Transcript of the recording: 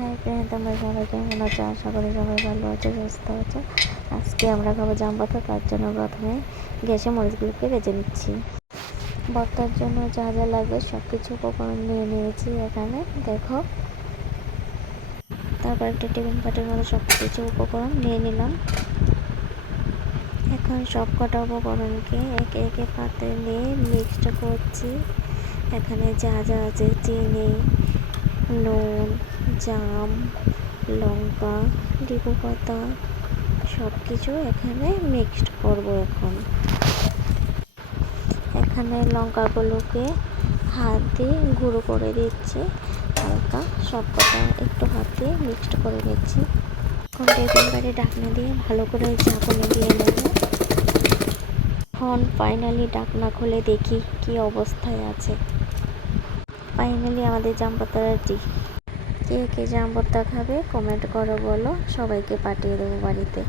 Hi friend, তোমরা সবাই কেমন আছো? আশা করি সবাই ভালো আছো, সুস্থ আছো। আজকে আমরা খাবো জাম ভর্তা। তার জন্য প্রথমে গ্যাসে মরিচগুলোকে ভেজে নিচ্ছি। ভর্তার জন্য যা যা লাগবে সব কিছু উপকরণ নিয়ে নিয়েছি এখানে, দেখো। তারপর একটা টিফিন পাটের মধ্যে সব কিছু উপকরণ নিয়ে নিলাম। এখন সব কটা উপকরণকে একে একে পাতে নিয়ে মিক্সড করছি। এখানে যা যা আছে, চিনি, নুন, জাম, লঙ্কা, লেবু পাতা, সব কিছু এখানে মিক্সড করব। এখানে লঙ্কাগুলোকে হাত দিয়ে গুঁড়ো করে দিচ্ছি হালকা। সব কটা একটু হাত দিয়ে মিক্সড করে নিচ্ছি। এখন টেবিল বাড়ি ঢাকনা দিয়ে ভালো করে ঝাঁকুনি দিয়ে নেব। এখন ফাইনালি ঢাকনা খুলে দেখি কি অবস্থায় আছে। ফাইনালি আমাদের জাম ভর্তা রেডি। কে কে জাম ভর্তা খাবে কমেন্ট করো, বলো, সবাইকে পাঠিয়ে দেবো বাড়িতে।